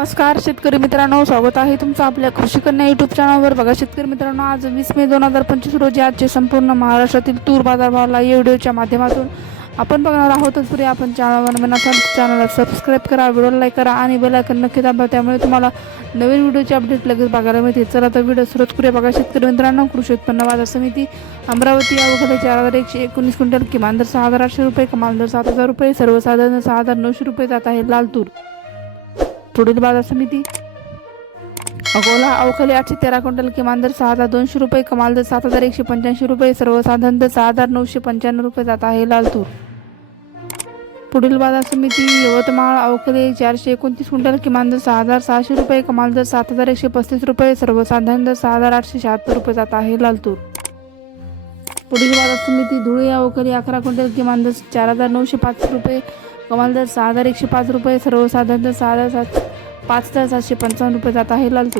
नमस्कार शेतकरी मित्रांनो. स्वागत आहे तुमचं आपल्या कृषी कन्या युट्यूब चॅनलवर बघा शेतकरी मित्रांनो आज वीस मे दोन हजार पंचवीस रोजी आजचे संपूर्ण महाराष्ट्रातील तूर बाजारभावाला या व्हिडिओच्या माध्यमातून आपण बघणार आहोत तरी आपण चॅनलवर नसाल चॅनलला सबस्क्राईब करा व्हिडिओला लाईक करा आणि बेलायकन नक्की दाबा. त्यामुळे तुम्हाला नवीन व्हिडिओचे अपडेट लगेच बघायला मिळते. चला तर व्हिडिओ सुरुवात करूया. बघा शेतकरी मित्रांनो कृषी उत्पन्न बाजार समिती अमरावती या चार हजार एकशे एकोणीस क्विंटल किमान दर सहा हजार आठशे रुपये कमाल दर सात हजार रुपये सर्वसाधारण सहा हजार नऊशे रुपये जात आहे लाल तूर. पुढील बाजार समिती. अकोला अवखली आठशे तेरा क्विंटल किमान दर सहा हजार दोनशे रुपये कमाल दर सात हजार एकशे पंच्याऐंशी रुपये सर्वसाधारण दर सहा हजार नऊशे पंच्याण्णव रुपये जात आहे लालतूर. पुढील बाजार समिती यवतमाळ अवखले चारशे एकोणतीस क्विंटल किमान दर सहा हजार सहाशे रुपये कमाल दर सात हजार एकशे पस्तीस रुपये सर्वसाधारण दर सहा हजार आठशे शहात्तर रुपये जात आहे लालतूर. पुढील बाजार समिती धुळे अवकली अकरा क्विंटल किमान दर चार हजार नऊशे पाच रुपये कमाल दर सहा हजार एकशे पाच रुपये सर्वसाधारण दर सहा हजार सात पाच हजार सातशे पंचावन्न रुपये जात आहे लालतूर